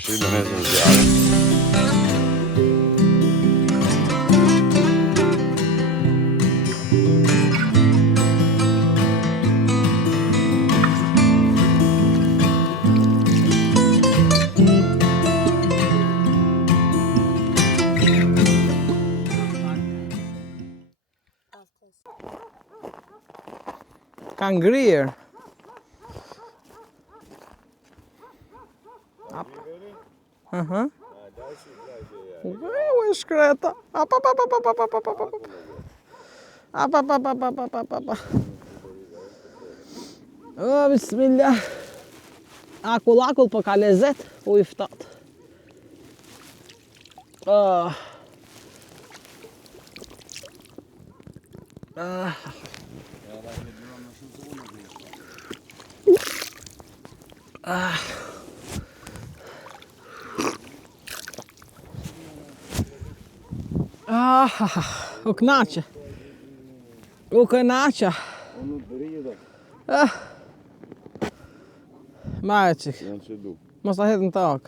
Shri në mesën zjarë. Ka ngrirë. Ue shkreta. O, bismillah. Akull po ka lezet, u i ftat. U knaqe. U knaqe. Unë të rrida. Ma e qik. Janë që du. Mos ta hedh në tak.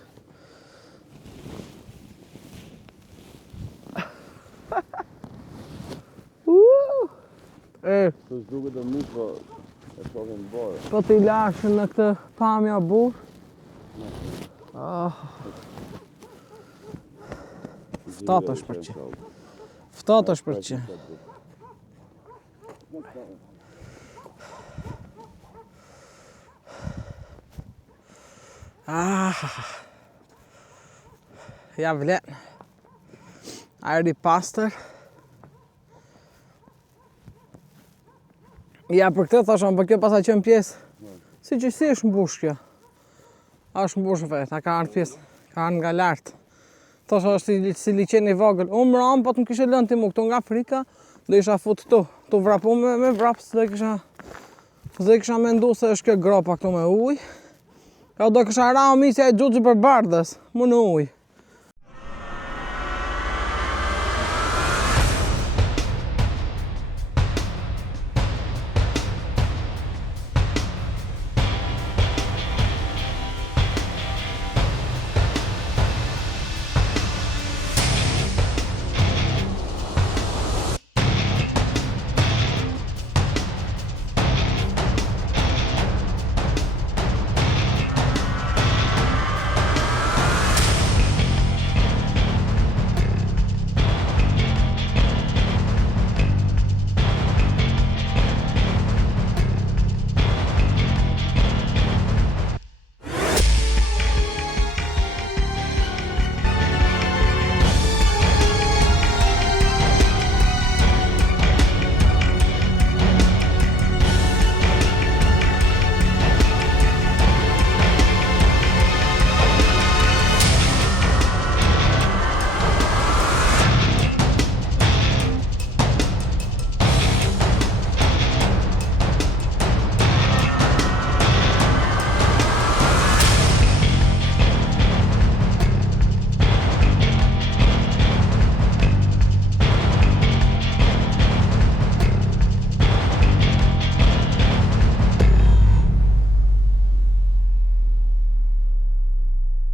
Të s'duke të mikë, po e shokin borë. Po t'i lashën në këtë pamja burë. Ftat është për që. Ftat është për që. Ja vlen. Ajri pastër. Ja për këtë thashon, për kjo pas a qenë pjesë. Si që si është mbush kjo. A është mbush vetë, a ka arë pjesë, ka arë nga lartë. Thasha është si liqen i vogël. Unë mram, po të më kishe lënë ti mu këtu nga Afrika, do isha fut këtu. Tu vrapu me vrapës, dhe kisha mendu se është kjo gropa këtu me ujë. Ka do kisha ra o misja e gjugji për bardhës, mu në ujë.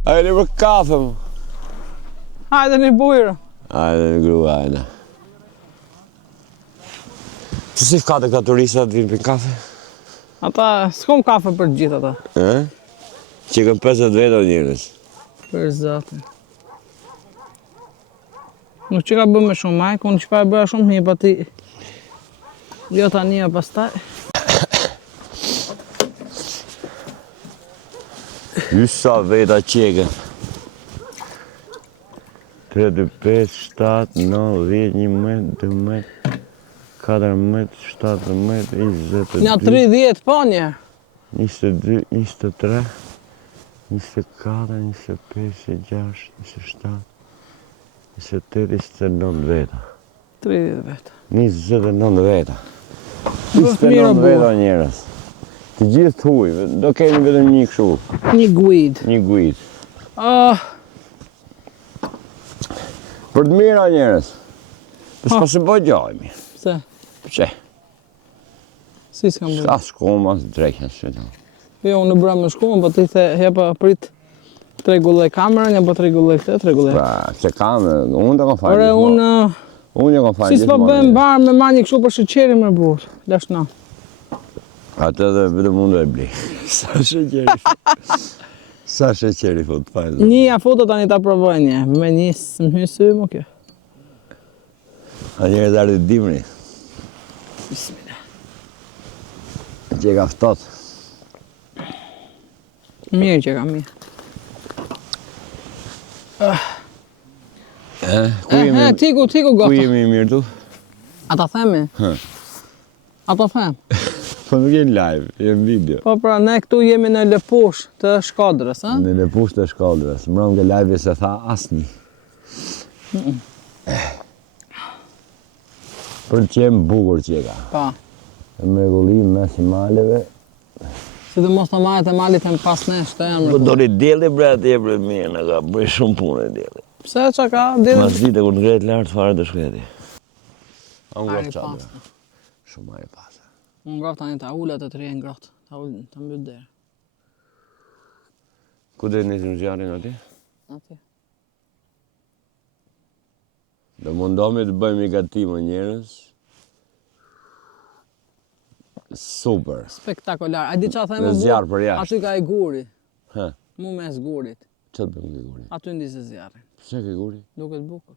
Hajde për kafe mu. Hajde një bujrë. Hajde një grua, hajde. Që si fkate këta turistat vinë për kafe? Ata, s'kom kafe për gjithë ata. Që këm 50 vetë o njërës. Për zatin. Nuk që ka bëmë me shumë majkë, unë që pa e bëra shumë mi, pa ti... Jo ta një pastaj. Sa veta qeke. 3, 2, 5, 7, 9, 10, 11, 12, 14, 17, 22... Nja 30, po një. 22, 23, 24, 25, 26, 27, 28, 29 veta. 30 vetë. 29 veta. Bëftë mirë o 29 veta njerës. Të gjithë huj, do kemi vetëm një këshu. Një guid. Një guid. Për të mira njerës. Për s'pa se bëj gjajmi. Pse? Për që? Si s'kam bërë? S'ka shkoma, s'drekja së të. Jo, unë bëra me shkumë, po ti the hepa prit Tregulloj kamerën, apo tregulloj këtë, tregulloj. Pra, se kam, unë të kam falë. Ore, Unë e kam falë. si s'po bëjmë barë me mani kështu për sheqerin më burë. Lash na. Atë edhe vetëm unë e blej. Sa sheqeri. Sa sheqeri fut falë. Një foto tani ta provoj një. Me një më hysy më kjo. A njëre të ardhë dimri. Bismillah. Që ka fëtot. Mirë që ka mirë. Tiku Ku gota. jemi mirë tu? Ata themi? Ata them. Po nuk jenë live, jenë video. Po pra, ne këtu jemi në Lëpush të Shkodrës, ha? Në Lëpush të Shkodrës. Mërëm nga live se tha asni. Për të qenë bukur që ka. Pa. E mrekullim mes maleve. Si dhe mos të majet e malit e më pas nesh të janë. Po dori djeli bre atje bre mirë, në ka bëj shumë punë e djeli. Pse që ka? Dili... Mas dite kur të ngret lartë fare të shkreti. A unë Ari grafë qatë. pasta. Shumë ari pasa. Unë ngrafë tani ta ullet e të rejë ngrafë. Ta ullet, ta mbyt derë. Ku dhe njësë në zjarin ati? Ati. Do mundohemi të bëjmë i gatima njerës. Super. Spektakolar. A di qa theme Në zjarë për jashtë. Aty ka i guri. Ha, Mu mes gurit. që të bëjmë ke guri? Aty ndisë zjarën. Pse ke guri? Duket bukur.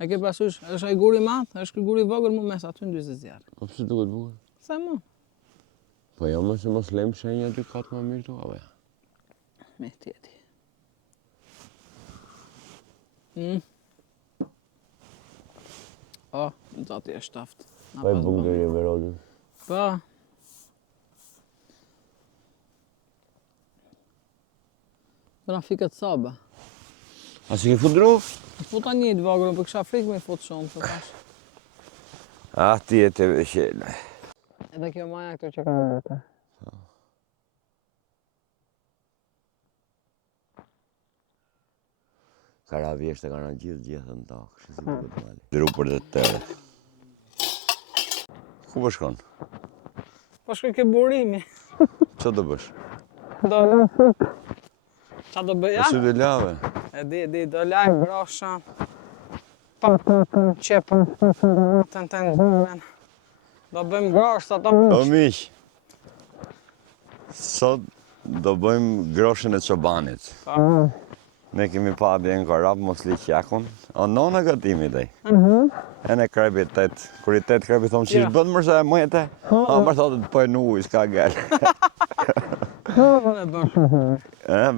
E ke pasush, është ai guri madh, është ky guri vogël mu mes aty ndisë zjarën. Po pse duket bukur? Sa mu? Po jo më se mos lem shenja aty katë më mirë tu, apo ja? Me tjeti. O, në zati e shtaft. Na Po e pas bunkeri e verodin. Po. Do na fiket saba. A si ke fut dru? Futa një të vogël, për kisha frikë me fut shumë, të tash. Ah, ti e të veshele. Edhe kjo maja këto që ka rrëte. Kara vjeshtë e kanë gjithë në takë, kështë si duket mali. Dru për të tërë. Ku po shkon? Po shkoj ke burimi. Që do bësh? Do lëm fut. Qa do bëja? Po si dhe lave? E di, do lajmë grosha. Qepën, të dhumen. Do bëjmë grosht, ato O mush. miq, sot do bëjmë groshën e çobanit. Ne kemi pa dhe në korap, mos li qekun. O nona gatimi dhej. E në krepi tet. Kur i tet krepi thomë që Ja. ishtë bëndë mërsa e mëjete. A mërë thotë të pojë në ujë, s'ka gellë.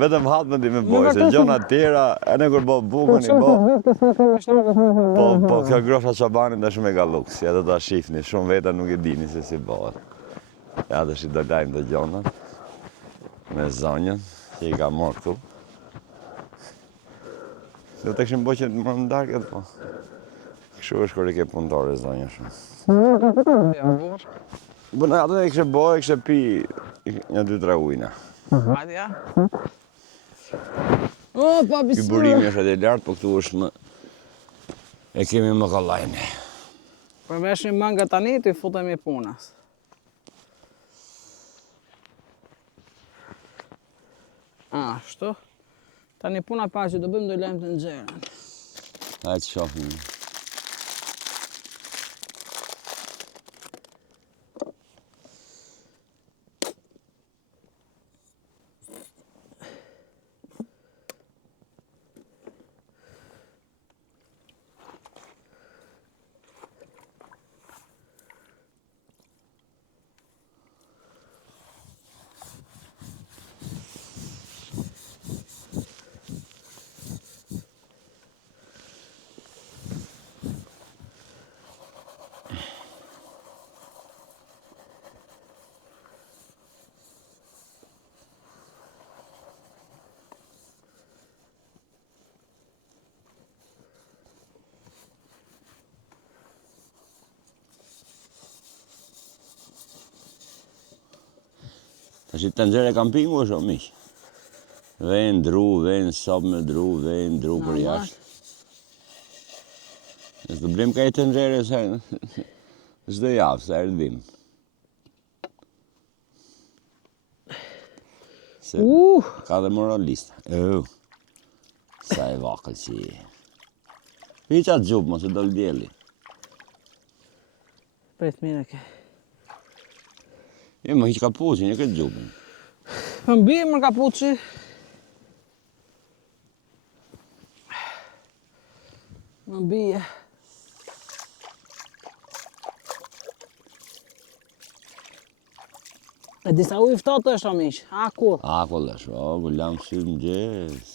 Vetëm hatë më di me bojë, se gjona tjera, e në kur bo bukën i bo. Po kjo grosha çobanit është me galuks, ja do ta shifni, shumë veta nuk e dini se si bëhet. Ja do shi do lajmë të gjonat, me zonjën, që i ka morë këtu. Do të këshim bo që më ndarket, po. Kështu është kur i ke punëtore zonja shumë. Po në atë e kështë bo, e kështë pi një 2-3 ujna. Hajde ja. O, pa Ky bismillah. burimi është edhe lartë, po këtu është më... E kemi më kollajne. Përveshim manga tani, të i futemi punas. Ashtu. Tani puna pa që do bëjmë do lejmë të nxerën. Hajtë shofim. Tash të nxerë e kampingu është o miq. Vejnë dru, vejnë sop me dru, vejnë dru për jashtë. Nësë të blim ka i të nxerë se çdo javë, sa erdhim. se ka dhe moralista. Sa e vakël që je. Piqa të gjupë, mos e dol djeli. Pret mire ke. Më hiq kapuqin, e këtë gjupën. Më bie më kapuçi. Më bie. E disa ujë ftohtë është o miq, akull. Akull është, gullam sytë në gjes.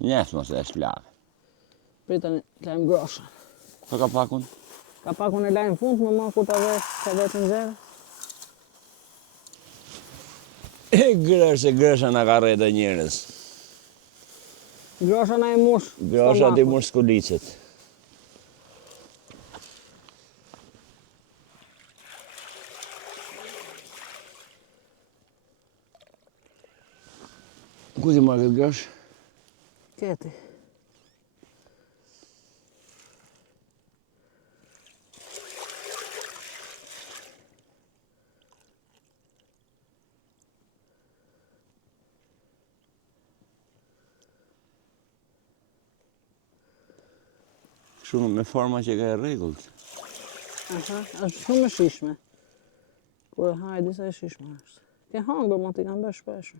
Njesë mos e shplave. Pritën, lajmë groshën. Të ka pakun? Ka pakun e lajmë fund, më kur të vetë në zerë. E grësha nga ka rrete njërës. Grosha na e mush. Grosha ti mush skulicet. Ku ti marrë këtë grosh? Keti. Shumë me forma që ka e rregullt. Është shumë e shishme. Kur e haj disa e shishme është. Ke hangër, ma t'i kanë bërë shpesh.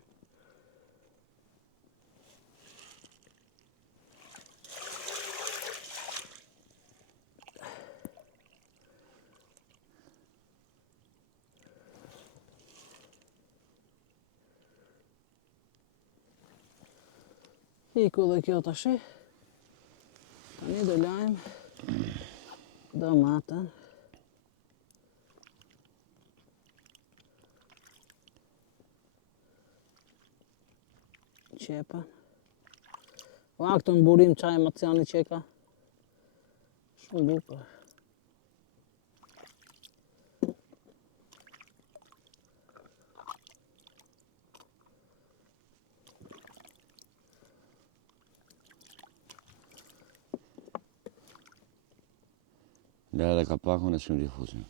Iku dhe kjo tashi. Tani do lajmë domatën. Qepën. Va këtu në burim qaj emocioni që ka. Shumë bukur. Le edhe ka pakun e shumë rifusin.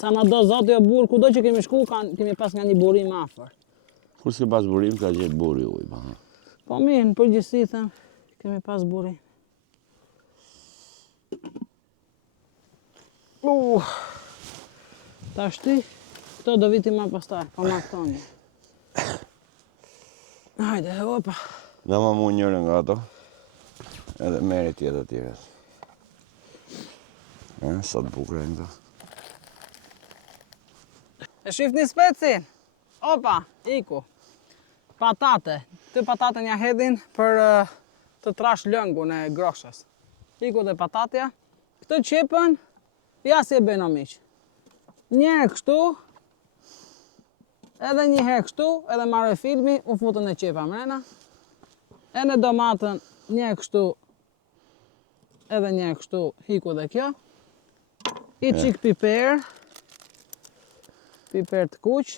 Sa na do zoti o burë, kudo që kemi shku, kemi pas nga një burim afër. Kur s'ke pas burim, ka gjetë buri uj, pa. Po mirë, në përgjithësi thëmë, kemi pas burim. Ta shti, këto do viti ma pastar, pa ma këtoni. Hajde, opa. Dhe ma mu njërën nga ato, edhe meri tjetë atyre. Sa të bukre në këto. E shifni specin? Opa, iku. Patate. Të patate nja hedhin për të trash lëngun e groshës. Iku dhe patatja. Këtë qepën, ja si e bëjnë o miq. Njëherë kështu, edhe njëherë kështu, edhe marrë filmi, u futën e qepa mrena. E në domatën, njëherë kështu, edhe njëherë kështu, hiku dhe kjo. I qik piper. Piper të kuq.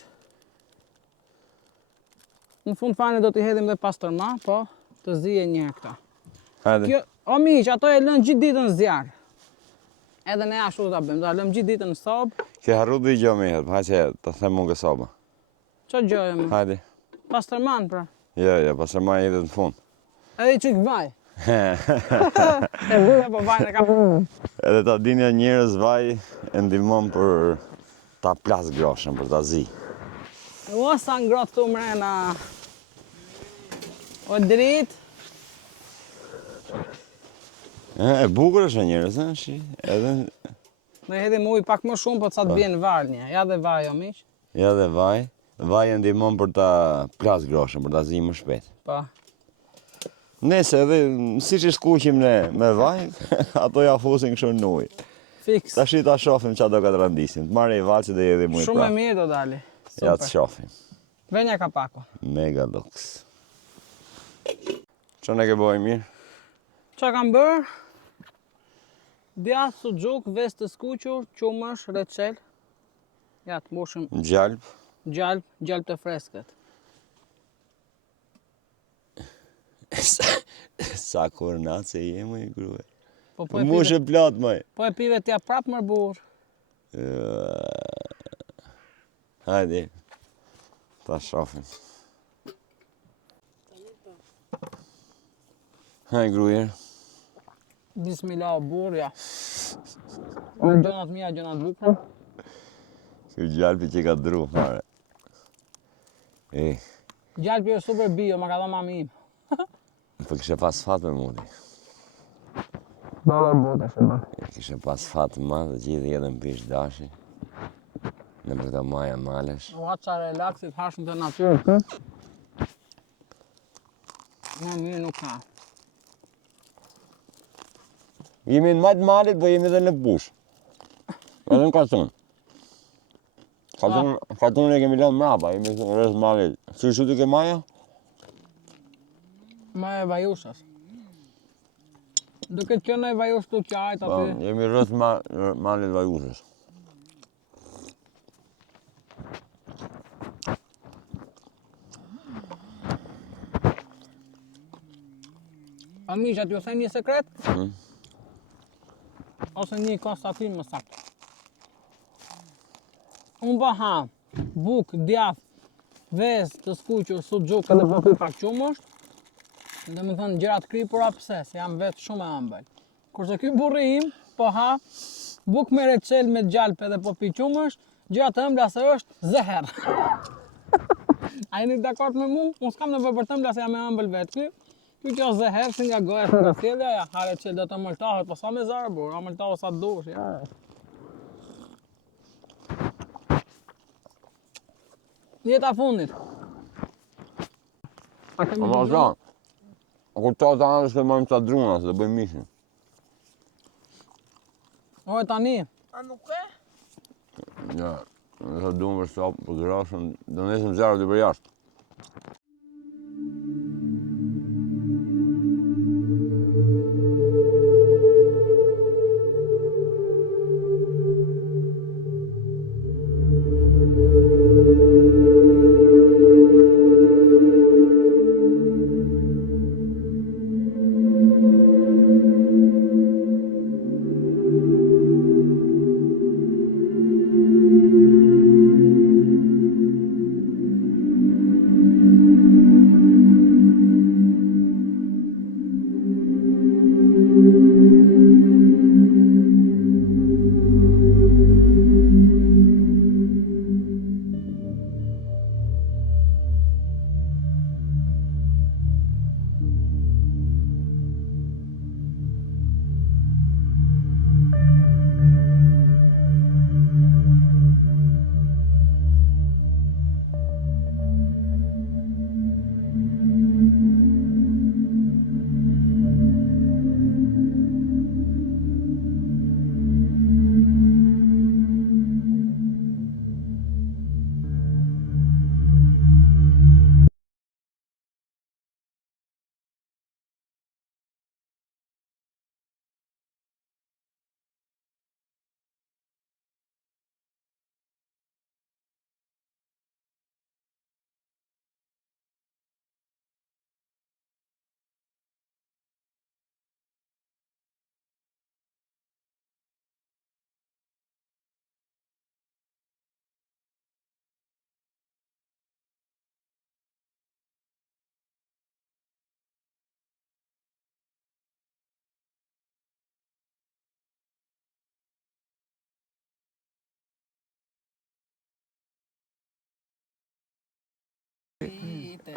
Në fund fani do t'i hedhim dhe pastërma, po të zije njëherë këta. Hajde. Kjo, o miq, ato e lën gjithë ditën në zjarë. Edhe ne ashtu do t'a bëjmë, do t'a lëm gjithë ditën në sobë. Ke harru dhe i gjo me jetë, ha që të them unë kësoba. Qa gjojë me? Hajde. Pastërman, pra. Jo, pastërma i edhe në fund. Edhe i qik vaj. E vërë po vajnë e kam. Edhe ta dinja njërës vaj e ndimon për ta plas groshën, për ta zi. O, sa ngrotë tu mrena. O dritë. E bukur është njërës, edhe... Ne hedhim ujë pak më shumë, po të sa të bjenë varë një. Ja dhe vaj, o miq. Ja dhe vaj e ndimon për ta plas groshën, për ta zi më shpet. Pa. Nese edhe si që skuqim ne me vaj, ato ja fusin kështu në ujë. Fiks. Tash ta shohim çfarë do ka të randisim. Të marrë i valçë dhe edhe mujë. Shumë e mirë do dali. Ja të shohim. Venja ka pako. Mega lux. Ço ne ke bëj mirë? Qa kam bërë? Djathë, suxhuk, ves të skuqur, qumësh, reçel. Ja të mbushim Gjalp. gjalp të freskët. Sa kornace jemi i grue. Po Mush e plot moj. Po e pive t'ja prap mër burr. Hajde. Ta shohim. Haj grujer. Bismillah burr ja. O gjonat mija, gjonat bukra. Ky gjalpi që ka dru fare. Gjalpi është super bio, ma ka dha mami im. Po kishe pas fat me mundi. Dollar bote se ba. Kishe pas fat madh, gjithë edhe në pish dashi. Në për këta maja malesh. Ua qa relaxit, hashëm të natyrë. Në mirë nuk ka. Jemi në majtë malit, po jemi dhe në bush. Edhe në katun. Katun e kemi lënë mrapa, jemi në rrës malit. Si shuti ke maja? Maja e vajushës. Duke të qenë e vajush të qajt aty. Jemi rrës malit vajushës. Amishat, ju thënë një sekret? Ose një konstatim më saktë. Unë po ha buk, djath, vezë të skuqur, suxhuk edhe po pi pak qumësht. Dhe më thënë gjërat kripura pse, se jam vetë shumë e ëmbël. Kurse ky burri im po ha buk me reçel me gjalp edhe po pi qumësht, gjërat e ëmbla se është zeher. A jeni dakord me mu? Unë s'kam nevojë për të ëmbla se jam e ëmbël vetë. Ky që është zeher, si nga goja, si nga sjellja, ja hare që do të mëltahet, po sa me zarë, bur, a mëltahet sa dush, ja. Jeta fundit. Ama zan, kur ta të anës të mëjmë të druna, se të bëjmë mishin. Oj, tani. A nuk e? Ja, në të dumë për stopë, për grashën, do nesim zjarë të për jashtë.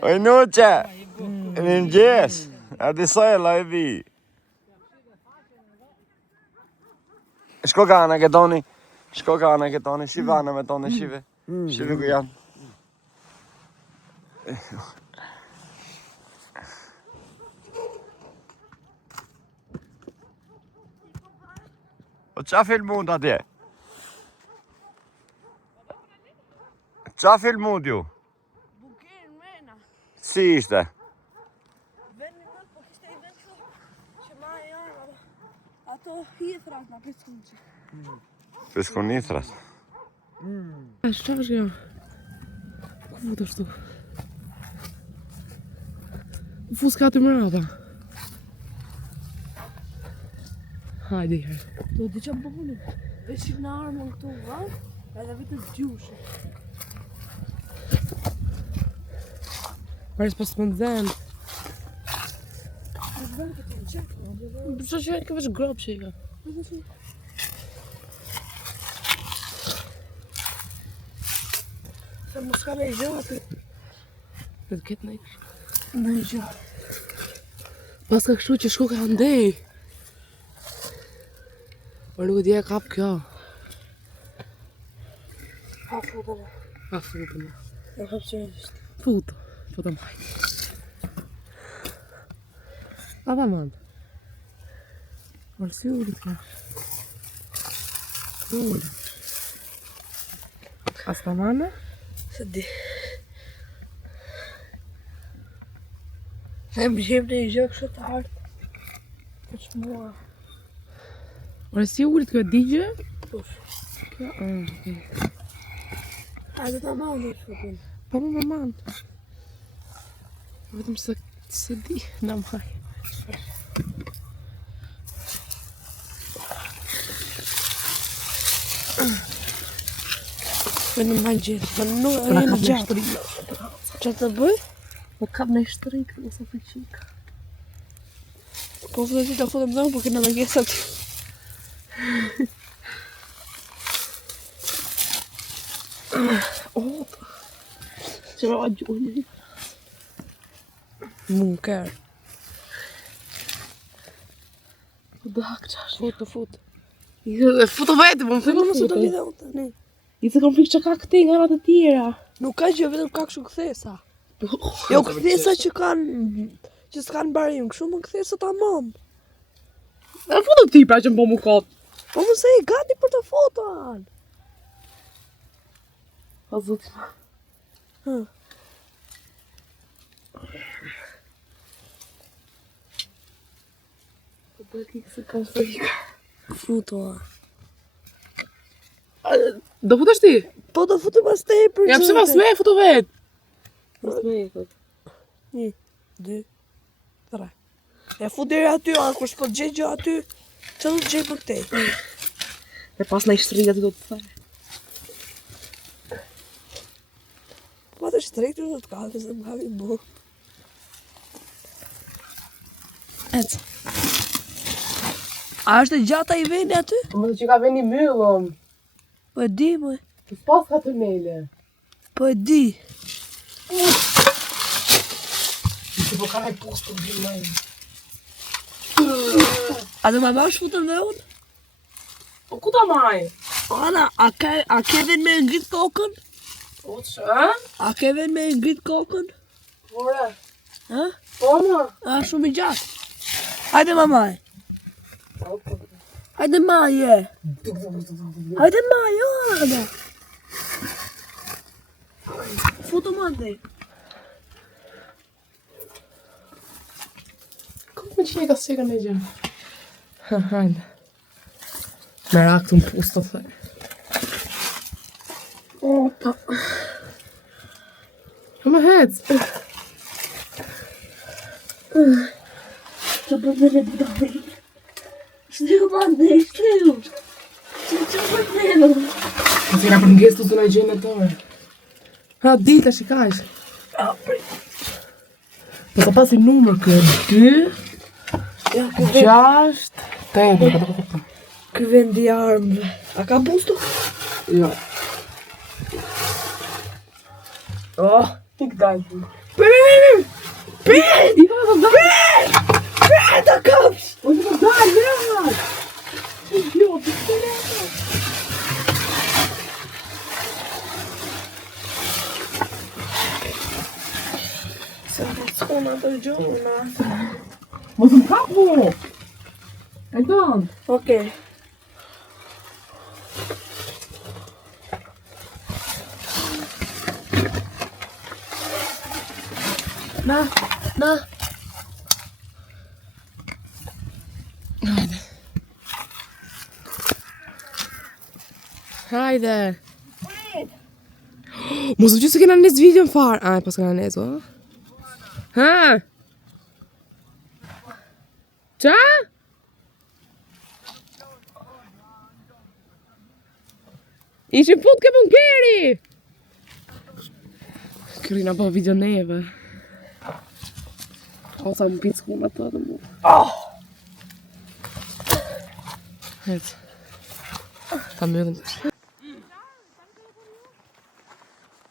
Oj nuqe, në mëgjes, a disoj la e vi. Shko ka anë këtoni, shive anë me toni, shive ku janë. Po qa filmund atje? Qa filmund ju? Buker, mrena. Si ishte? Veni më, po kishte i vend kështu që ma e janë, ato hithrat nga piskun që. Piskonithrat. Šta është kjo? Ku fut ashtu? U fut s'ka të mrapa. Hajde herë. Do t'i që bëhuni, veç që në armën këtu, va? Edhe vitë t'gjushe. Parës pas më nëzën. Qa që ka veç grop që i ka? Se mos ka me i gjatë. Dhe të ketë nejtë. Me i gjatë. Pas ka kështu që shko ka ndej. Por nuk e dje e kap kjo. Ha futële. A futën. E kap që ishtë. Futë. Po të majtë. A da man. Por si u rritë ka. Ullë. As ta manë? Se di. E më gjem në i gjë kështë të hartë. Po që mua. Ore si u rritë kjo digje? Push. Kjo, okej. Hajde ta manë i futën. Po më manë. Vetëm se di, na maj. Me në ma gjithë, me në e në gjatë. Që të bëj? Po kap në shtrikë, ose të qika. Po vëllë ti të futëm dhe po këna me gjesat. Që ra gjuni. Munker. Po dhe hak qash. Fut. Futo vetë, po më Se thëmë më së të futo. video të ne. I të konflikt që ka këti nga ratë të tjera. Nuk ka gjë, vetëm ka kështu kthesa. Jo kthesa që kanë, që s'kanë barim, kështu më kthesa ta mam. E futo ti pra që më po mu kotë. Po më se i gati për të foton. A zotin. Hë. Po dhe ki kësë ka frikë. Futo. Do futesh ti? Po do futu pas te për Ja pse pas me futo vetë. Pas me e këtë. 1, 2, 3. E fu deri aty, a kur s'po gjej gjë aty, që do të gjej për këtej? E pas në i shtrija të do të thaj. Po të shtrejtë do të kake, se më havi bu. Ecë. A është e gjata i veni aty? Më të që ka veni myllon. Po e di, më. Të pas ka tunele. Po e di. Që po ka e post për bërë majnë. A dhe ma bash futën dhe unë? Po ku ta maj? Ana, a ke ven me ngrit kokën? Po që, a? A ke ven me ngrit kokën? Ore. Ha? Po ma. A shumë i gjatë. Hajde mamaj. Hajde maje. Hajde maje, Ana. Futu mandej. Kom me që e ka seka në gjë. Hajde. Me rakë të më pustë të thej. Opa. Më hecë. Që përmene të dojë. Shtriu mandej, shtriu. Që përmene. Më të për ngesë të në gjenë e tore. Ha, dita shikajsh. A, prej. Po të pasi numër kërë. 2, Ja, ku 6, 8. Ka të këpëm. Ky vend i armëve. A ka bustu? Jo. Oh, ti këdajtë. Pe! I ka të dajtë. Pe, ta kapsh! O të të dajtë, ja! Jo, të të dajtë. Se më të skona të gjona. Mos më kapu! E donë. Okej. Na. Hajde. Mos u që se kena nes video në farë. Aj, pas kena nes, o? Ha? Qa? Ishim fut ke bunkeri! Kërina po video neve. O, sa më pitë s'kuna të dhe mu. Hec. Ta më edhëm të.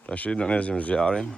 Tash do nezim zjarin.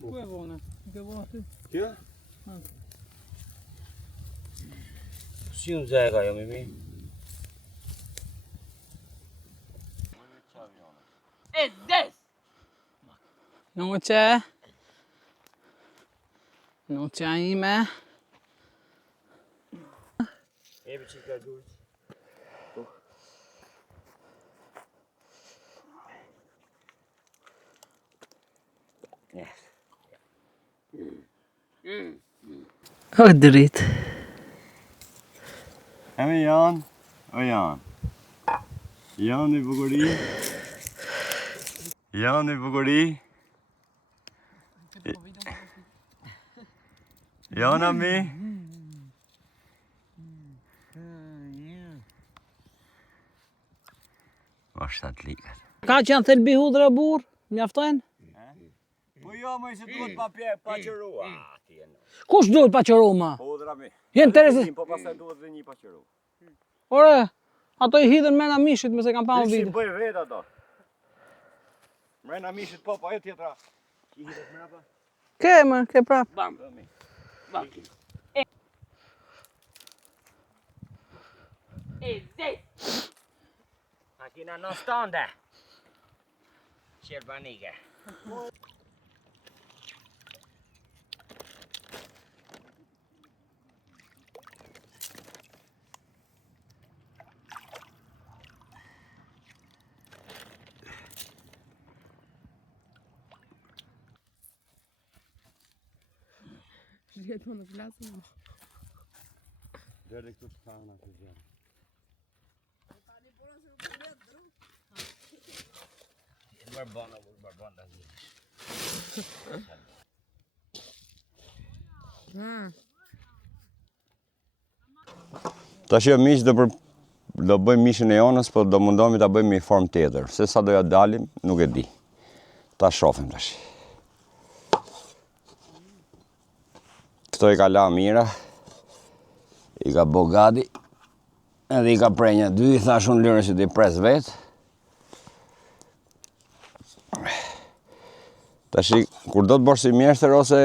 Ku e vone? Ke vone aty? Kjo? Si unë zeka jo, Mimi? E des! Nuqe. Nuqe ime. Ebi që ka gjurë. O drit. Eme Jan, o Jan. Jan i bukuri. Jan i bukuri. Jan ami. Është atë likat. Ka që janë thelbi hudra burr? Mjaftojnë? Po jo, më se duhet pa qërua. Kush duhet pa qëru ma? Hudra mi. Jenë interesit. Po pastaj duhet dhe një pa qëru. Ore, ato i hidhen mena mishit me se kam pa më Si video. bëj vetë ato. Mrena mishit po, ajo tjetra. Ki hidet mrapa? Ke më, ke prap. Bam. E des! Makina non stående. Kjellbanige. Jetë më në flasë më. Derde këtu të thana të gjerë. Barbona. Tash jo miq do bëjmë mishin e jonës, po do mundohemi ta bëjmë në formë tjetër. Se sa do ja dalim, nuk e di. Ta shohim tash. Këto i ka la mira. I ka bogadi. Edhe i ka prenja dy, i thash unë lërën që t'i pres vetë. Tash kur do të bosh si mjeshtër ose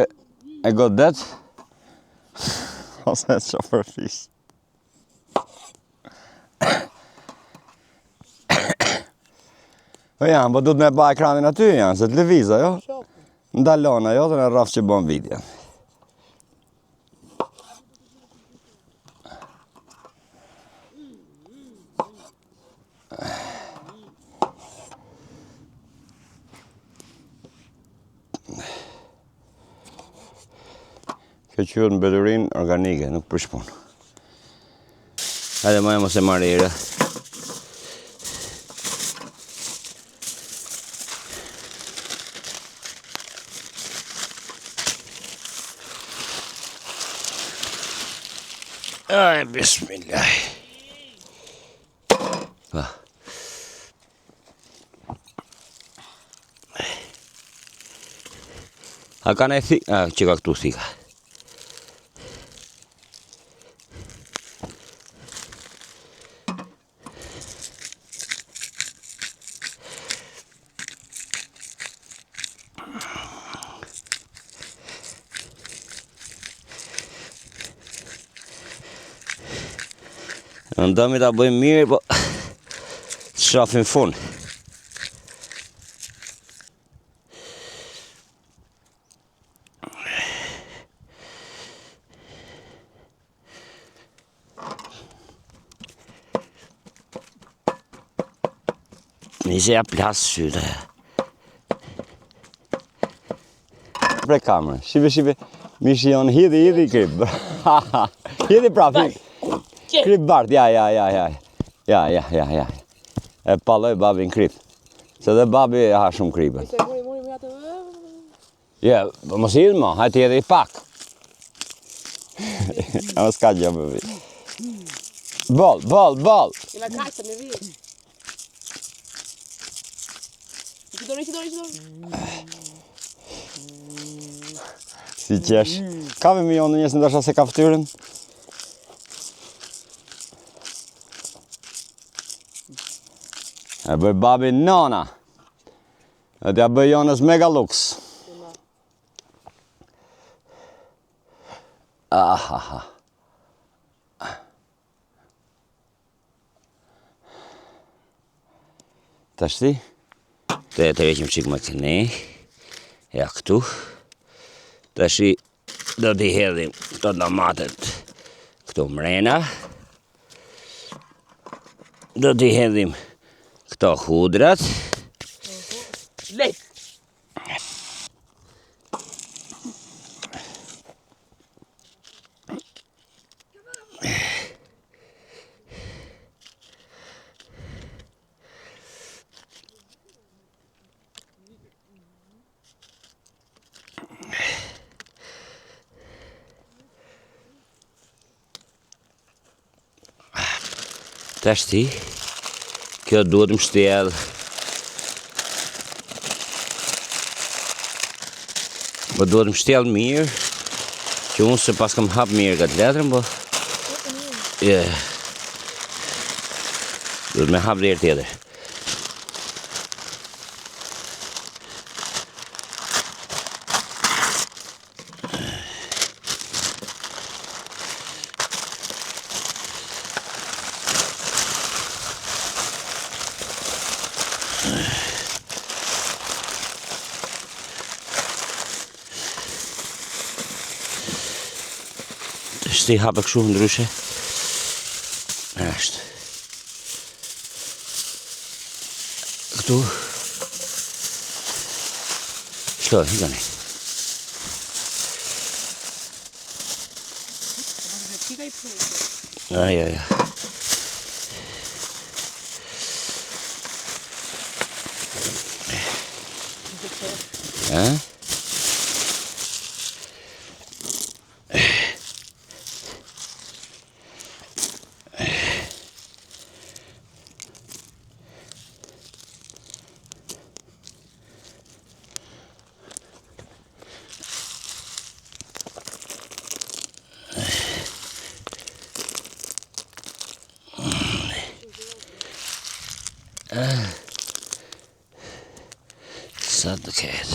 e godet, ose e shofer fish. Po janë, po du të me ba ekranin aty janë, se të lëviza, jo? Ndalona, jo, dhe në rraf që bon video. Kjo quhet mbeturin organike, nuk prish punë. Hajde më mos e marrë era. Ai, bismillah. A ka ne thika? Që ka këtu thika. Ndëmi ta bëjmë mirë, po shafin fun. Nisë ja plasë syte. Pre kamerë, shive, mishi janë hidhi krip. Hidhi prap, krip bart, ja. E palloj babin krip. Se dhe babi ha shumë kripet. Ja, mos hidhi ma, hajtë hidhi pak. A mos ka gjë më vi. Ball. Ila kajtë me vi. Qidori. Si qesh. Kave me jonë njësë ndasha se ka ftyrën? E bëj babi nana. E t'ja bëj jonës mega lux. Ahaha. Ta shti? Të reqim qik më këne. Ja këtu. Tashi do t'i hedhim këto tomatet këtu mrena. Do t'i hedhim këto hudrat. Lek. Tashti, kjo duhet më shtjellë. Po duhet më shtjellë mirë, që unë se pas kam hap mirë këtë letrën, po... Duhet me hap dhe herë tjetër. Shti hapë këshu ndryshe. Ashtë. Këtu. Shtoj, hikani. Ja. Sadduket.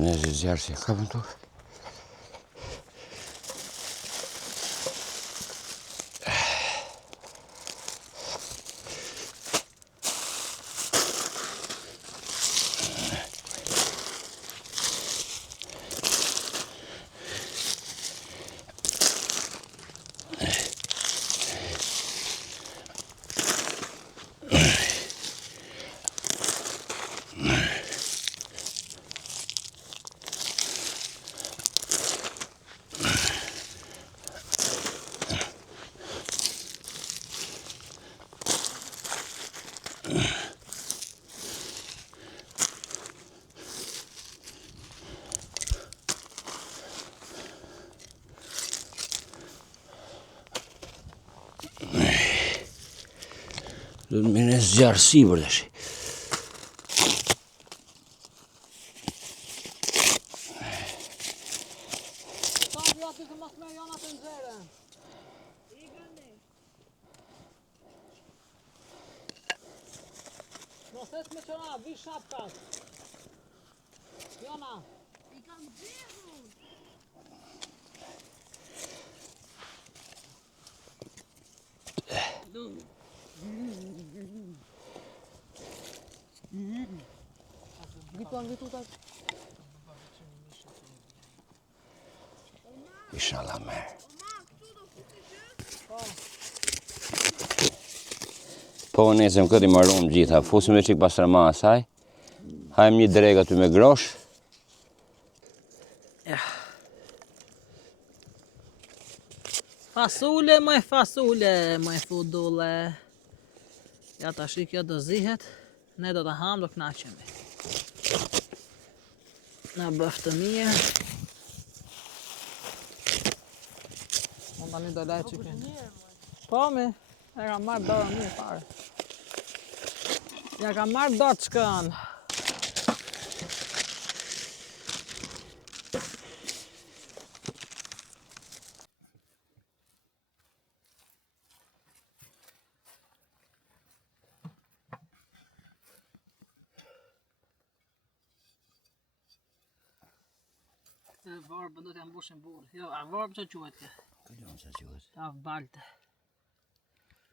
Ne zjarë si kapën tu. zjarë sipër tash. Mos es me qëra, vi shapkat. Jona. Inshallah merr. Po nesëm këtë i marrum gjitha, fusim e qik pastërma asaj, hajmë një drejk aty me grosh. Fasule, më fudule. Ja tash kjo do zihet, ne do ta ham, do knaqemi. Na bëf të mirë. Unë tani do laj qikin. Po me, e kam marrë dorën mirë fare. Ja kam marrë dorë të shkën. Se varbën do t'ja mbushin burë. Jo, a varbë që quhet ke? Ta balte.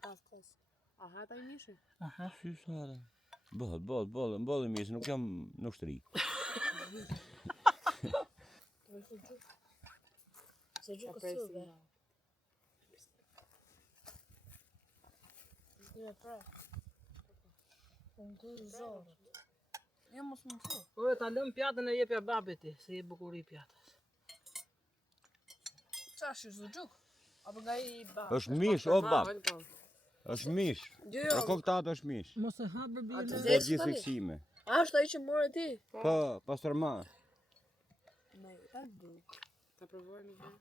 A hata i mishë? Aha. Bëllë mishë, nuk jam në ushtëri. Se gjukë sëve. Një pra. Unë të zorë. Jo mos më të. Ore, ta lëm pjatën e jepja babit ti, se je bukuri pjatës. Qa është zë gjukë? Apo nga i ba? Është mish, o bab. Është mish. Jo, Për koktat është mish. Mos e hapë bie. Atë Do Zesi gjithë tani? seksime. A është ai që morë ti? Po, pastërma. Ne, ta duk. Ta provojmë një.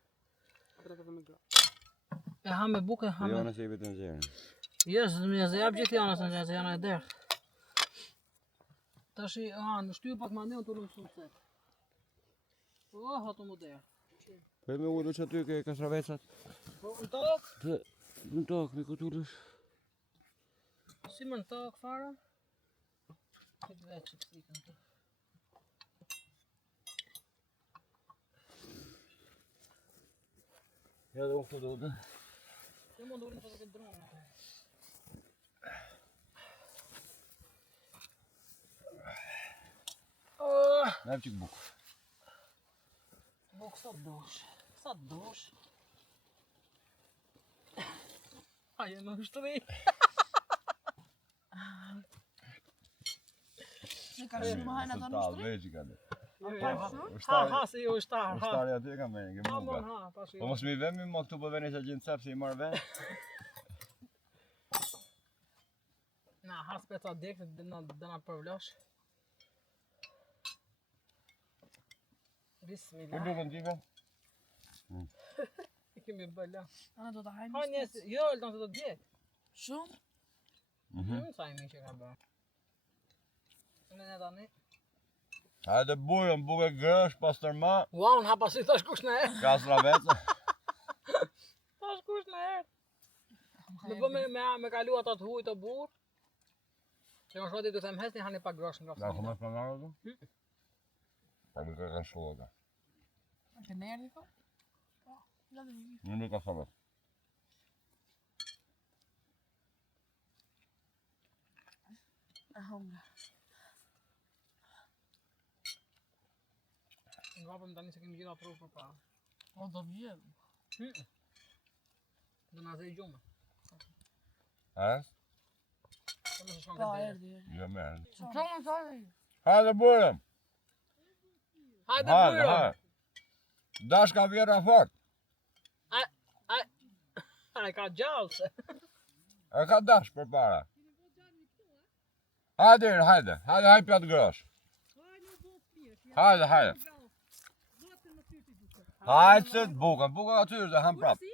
Apo ta provojmë gra. E ha me bukë, ha Jo me... nëse i vetën zerën. Jes, më se jap gjithë janë se janë e derë. Tash i, në shtyr pak ma ne, unë të lumë shumë set. O, hatu më derë. Po e me ullu që aty ke kastravecat. Po, në tokë? Në tokë, me kutullësh. Si më në tokë fara? Këtë vetë që të sikën të. Ja dhe unë këtë do të. Jo më ndurin të këtë dronë. Në e qikë bukë. Bukë sa dosh. Sa dosh. Aje në shtëri. Se ka shumë hajnë ata në shtëri? Veç i ka dhe. Ha, se jo ushtar, ha. Ushtari aty e ka me nge Ha, buka. mon, ha, pasu Po mos mi vemi ma këtu po veni që gjinë cep se i marrë ven. Na, ha speca dekë, dhe na përvlosh. Ku Bismillah. bukën tika? I kemi bëlla. Ana do ta hajnë. Ha njës, jo, lëton se do t'djek. Shumë? Sa i mi që ka bërë. Në tani. Hajde bujën, buke grësh, pastërma, Ua, unë hapa si tash kush në herë. kastraveca. Tash kush në herë. Në bë me kalu ato të huj të burë. Që në shoti të them hesni hani pak grosh nga Nga fëmina. këmë për nga rëtë? Pa në ka shkolla ka. Ke nerdi ko? Po, lëdhe një. Në në ka sabat. E honga. Nga hapëm tani se kemi gjitha provë për para. O, do vjen. Do na zej gjumë. As? Se më se shkon Po, këtë erdi. Jo me. Që më thaj? Hajde bujën! Hajde Hajde, bujro! hajde. Dash ka vjera fort. Ai ka gjallë se. E ka dash për para. Hajde, hajde. Hajde, hajde pjatë grosh. Hajde, hajde. Hajde se të bukën. Bukën aty është dhe ham prapë.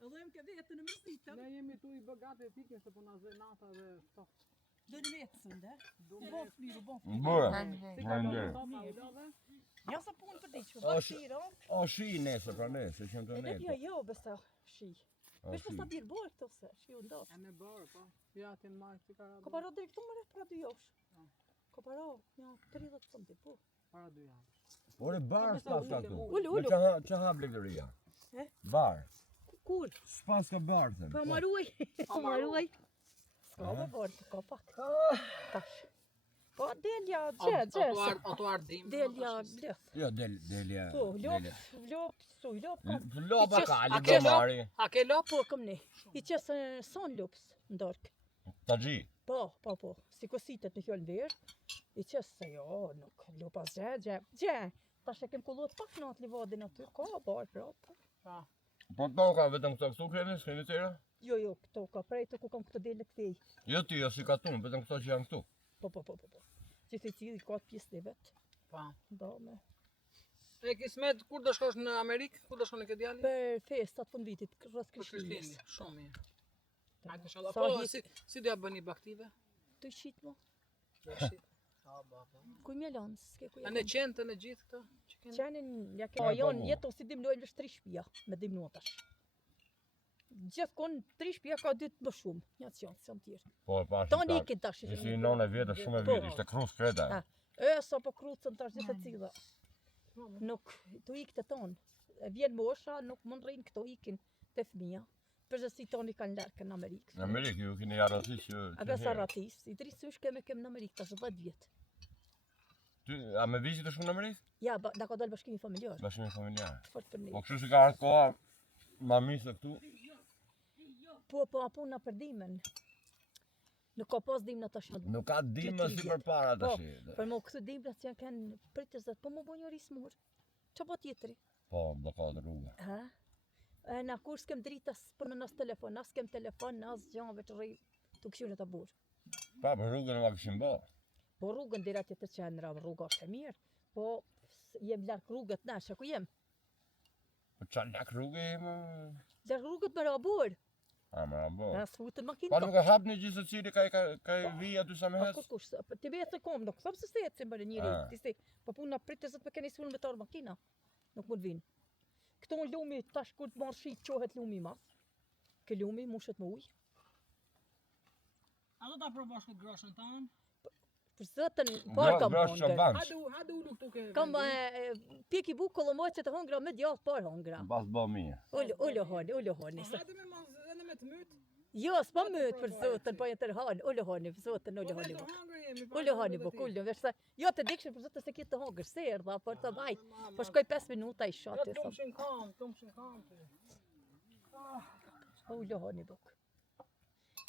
Edhe jam këtë jetë në mësitëm. Ne jemi tu i bëgate e tike se po na zë nata dhe këto. Dhe në vetë sënde. Bon fliru, bon Ja sa punë për diqë, për shiro. O shi nesër pra nesër, që në të netë. Jo, besta shi. Vesh besta birë borë këto se, shi u ndosë. E me bërë, po. Ja, ti në majtë si kara. Ka paro direkt më pra 2 josh. Ka paro, ja, 30 centi, po. Para 2 javë. Ore barë s'pas ka tu. Ullu. Që ha blegëria? E? Barë. Kur? S'pas ka barë, them. Pa maruaj, pa maruaj. Ska me borë, ka pak. Tash. Po, delja, Ato ardim. delja, blëf. Jo, delja. Po, lop, suj, lop. Lopa kali do mari. A ke lop? Po, këm ne. I qesë son lops në dork. Tagji. Po. Si kositet në hjolë verë. I qesë se jo, nuk lopa gje. Tash e kem kullot pak në atë livadin aty. Ka barë, prapë. Po to ka vetëm këto kreni, s'keni tjera? Jo, këto ka prej të ku kam këtë delë këtej. Jo ti, jo si ka tunë, vetëm këto që janë këtu. Po. Gjithë cili ka të pjesë të vetë. Pa. Da me. E kismet, kur do shkosh në Amerikë? Kur do shkosh në këtë djali? Për festat fund vitit, rrës Për Krishtlindjes. Krishtlindje, shumë mirë. Hajde inshallah. Sa Po, hit- si do ja bëni baktive? Të shit mo. Po. Kuj mjelan, s'ke kuj. A në qenë në gjithë këto? Që keni? Qenin, ja ke ajon jeto si dimnojnë vesh 3 shtëpia me dimnotash. Gjithkon 3 shtëpia ka 2 më shumë, një janë tjerë. Po, pa Tani ikin tash. Ishte një nonë e vjetër, shumë e Po. vjetër, ishte krus kreta. Sa po krucën tash gjithë të cila. Nuk, tu ik të tonë. Vjen mosha, nuk mund rrinë këto ikin të fëmija. Përgjësi toni kanë larkë në Amerikë. Në Amerikë ju keni arratis që... A besa ratis, i drisysh keme kem në Amerikë tash 10 vjetë. A me vizit të shumë në Amerikë? Ja, da ka dalë bashkimi familjar. Bashkëmi familjar. Fort për ne. Po kështu që ka ardhë koha, mamisë këtu, Po, puna për dimën. Nuk ka pas dimën tash. nuk ka dimë si për para të Po, shi. për më këtë dimën që janë kanë pritës dhe, po më bo një rismur. Që po tjetëri? Po, do ka të rrugë. Ha? Na kur s'kem drita për në nësë telefon, as kem telefon, as gjanve të rrej të këshirë të burë. Pa, për rrugën e ma këshim bo. Po rrugën dira tjetër që janë rruga është e mirë, po jem larkë rrugët nashe ku jem. Po qa lak rrugë e më... Larkë rrugët më rabur, A, më rabo. na s'futën makinë. Pa nuk e hap një gjithë të cili ka i vija ty sa me hes. Kush, ti vetë të kom, nuk thëmë se se jetë si mbërë njëri, Ah. ti si, po puna pritës të për keni sulë me tarë makina, nuk mund vinë. Këto në lumi, tash kur të marrë shi, qohet lumi mas, ke lumi, mushet më ujë. A do ta provosh këtë groshën tonë? Për zëtën, parë kam Grosh hongër. qabanç. Hadu ulu këtu ke. Kam pjeki bu kolomojtë që të hongra me djallë parë hongra. Bas bo mija. Ullu honi. Hadu me mos edhe me të myt. Jo, s'pa mëtë për zotën, po jetë tërhanë, ullu honi, zotën, ullu honi. Ullu honi, bu, kullu, vërsa, jo të dikshën për zotën se kitë të hongër, se erdha, për të bajtë, po shkoj 5 minuta i shati, Tumshin kam. ullu honi, buk.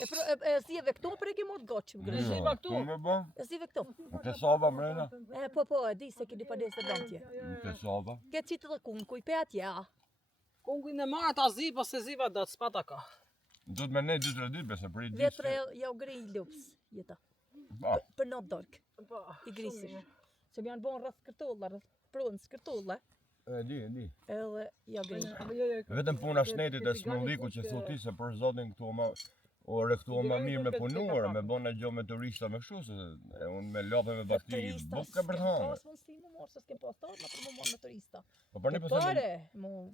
E zjeve këto për e ke mot goqim, grë. Ziva këtu? Tu me bo? E zjeve këto. Në ke soba mrena? Po, e di se keni pa desë të bantje. Në ke soba? Ke qitë dhe kunë, kuj pe atja. Kunguin e marrë ta zi, po se ziva do të s'pata ka. Du të me nej 2-3 ditë, bese për i Vetre ja u gri i lups, jeta. Pa, Për në dork, Po. i grisish. Se më janë bon rrëth kërtolla, rrëth pronë skërtolla, e di. edhe ja gri. Vetëm puna shtetit e smulliku që thuti se për zotin këtu ma... Ore këtu ma mirë me punuar, me bon e gjo me turista me kështu, se unë me lope me bakti, buk ka për të hanë. Pas mund s'ti më morë, se s'kem pas tarë, ma për më morë me turista. Po për një pëse Pare,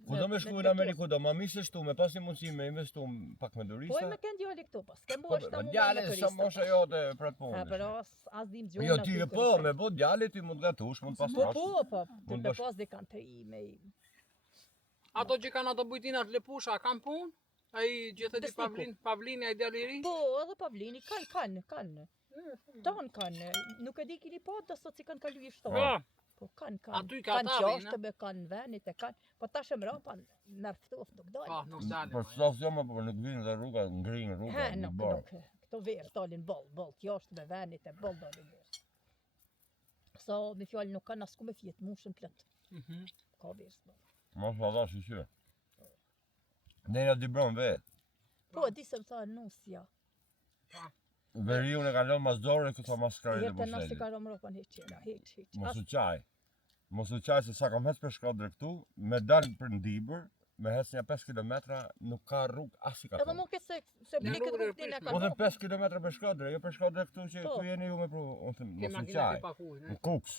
ku do me shku në Amerikë, do ma misë shtu, me pasi mundësi me investu pak me Po e turista. me kënë djali këtu pas, kem Po, morë shta më morë djale, me sa turista. mosha jote për të Ha, për punë. as dim gjona. Jo, ti e po, me bo djale ti mund gatush, mund pas Po, rash. ti Mund me bash- pas dhe kanë të i me i. Ato që kanë ato bujtinat lepusha, kanë punë? Ai gjithë di Besniku. Pavlini ai djali i ri? Po, edhe Pavlini, kanë. Tanë kanë, nuk e di kini po, të sot si kanë kalu i shtonë. Po kanë. Aty ka Kanë ata qashtë vinë, me kanë venit e kanë, po tash e mrapa nërftoft nuk Po, dojnë. nuk dalin. Për sot jo, po nuk vinë dhe rruga, ngrinë rruga, He, në nuk, barë. këto verë dalin boll, jashtë me venit e boll dalin verë. Sa me fjallë nuk kanë asku me fjetë, mushën plët. Ka verës boll. Mos ma dha shqyqyre. Nena di bron vetë. Po, di se më tha nusja. Veriun e kalon mas dore, këto mas krajt e Jetë e nësi buselit. ka romë ropan heqera, heq. Mos u qaj. Mos u qaj se sa kam hes për shkodrë këtu, me dalë për ndibër, me hecë një 5 kilometra, nuk ka rrugë as i ka Edhe thonë. mu këtë se blikët rrugën e ka Po dhe 5 kilometra për Shkodrë, jo për Shkodrë këtu që ku jeni ju me pru, unë thëmë, mos në qaj, në Kuks.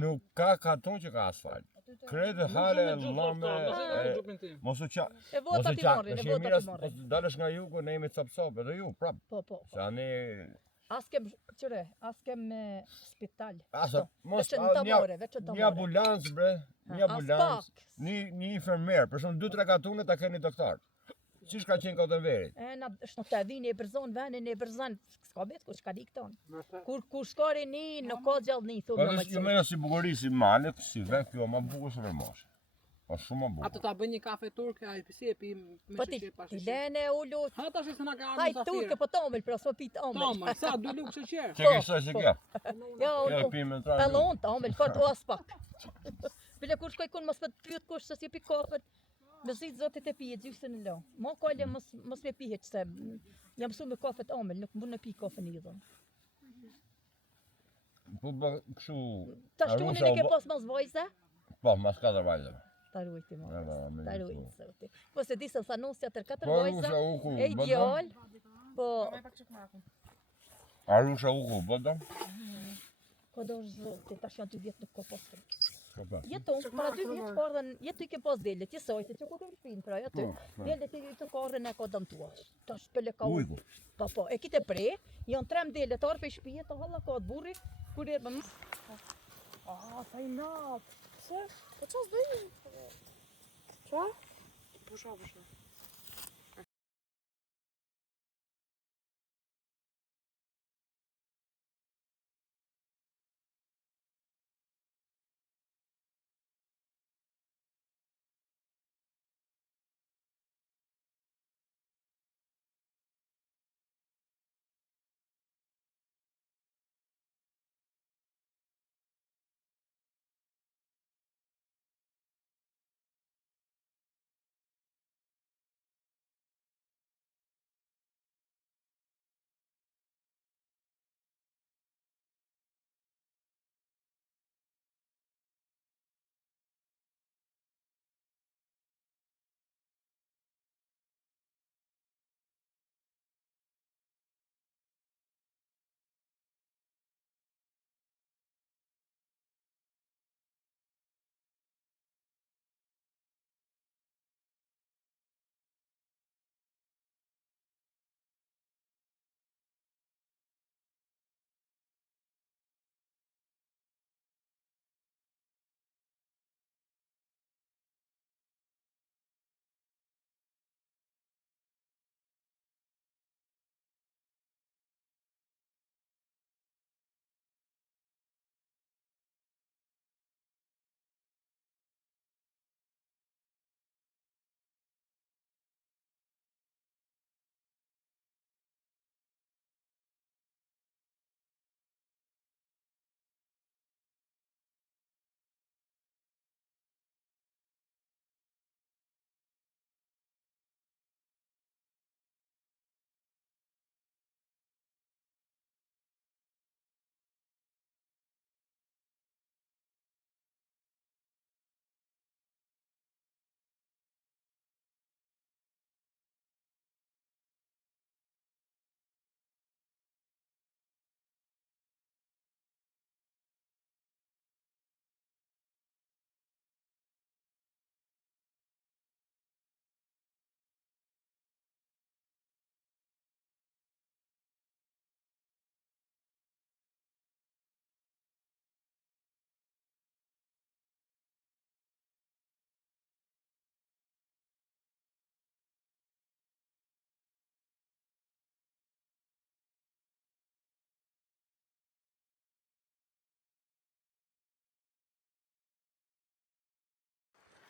Nuk ka katon që ka asfalt. Krejtë hale, lame, mos u qaj. E vota ti morrin, e vota ti morrin. Dalësh nga jugu, ne jemi cop edhe ju, prap. Po. Se ani... As kem spital. Asa, mos Veç në tamore, veç në tamore. një ambulancë bre, një ambulancë, një infermer, për shumë 2-3 katune ta keni doktor. Qish ka qenë këtë verit? Na është në të vini e bërzon, venin e bërzon, s'ka bet, kur shka di këton. Kur shkari një, nuk ka gjallë një, thumë në Kjo me si bukuri, si male, si ven, kjo ma bukur se vërmoshe. Po shumë ma bukur. Ato ta bëj një kafe turke, ai pisi e pi me Po ti lene ullu. Ha tash se na ka Haj turke, po tomël, pra s'po pit omël. Tomël, sa 2 lukë sheqer. Që ke soj se kjo? Ja, Kjo pimë të Pallon tomël, fort o as pak. Bile kur shkoj kun mos më pyet kush se si pi kafet. Me zit zotit e pije gjysën në lo. Mo kale mos me pi hiç se jam mësu me kafet omël, nuk mund të pi kafen i dhon. Po bë kështu... Tash tunin e ke pas mas vajza? Po, mas 4 vajzave. Ta ruajti mo. me Ta një ruajti zoti. Po se di se thanosja tër 4 Po, vajza. rusha uku, E ideal. Po Arusha uku, bëdo? ko do zoti, tash janë 2 vjet nuk ka pas frikë. Ka pas. Jeton, para 2 vjet kardhen, jetu i ke pas delet, ti sojte, që ku ke shpinë, pra, jetu. Delet i të kardhen e ka dëmtuar. Tash pele ka Ujku. Po, e kite pre, janë 3 delet, arpe i shpije, të halla ka të burri, kur e bëm... sa i nat. Co? Po co zdejmë? Co? Pusha.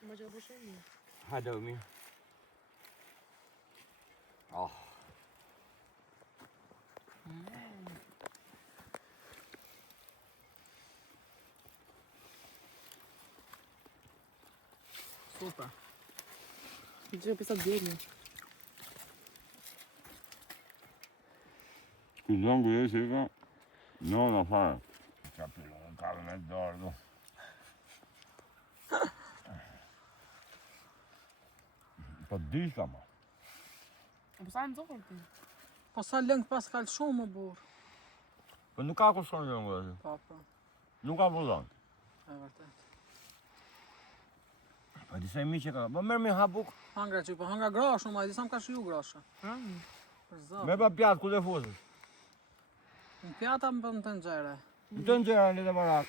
Ma gjë bushimi. Hajde mi. Oh. Super. Gjë pisa djegni. Scusando io se che non la fa. Capito, un carne d'ordo. Po diçka ma. Po sa nxorr ti? Po sa lëng pas kalë shumë më burë. Po nuk ka kushton lëngë. Po, po, Nuk ka vullon. e vërtet. Po disa i miqe ka. Po merr me habuk. Hangra që, po hangra grasha, ma, disa më ka shiju grasha. Për zot. Me pa pjatë ku të fuzësh. Në pjata më për në të nxere. Në të nxera në të barak.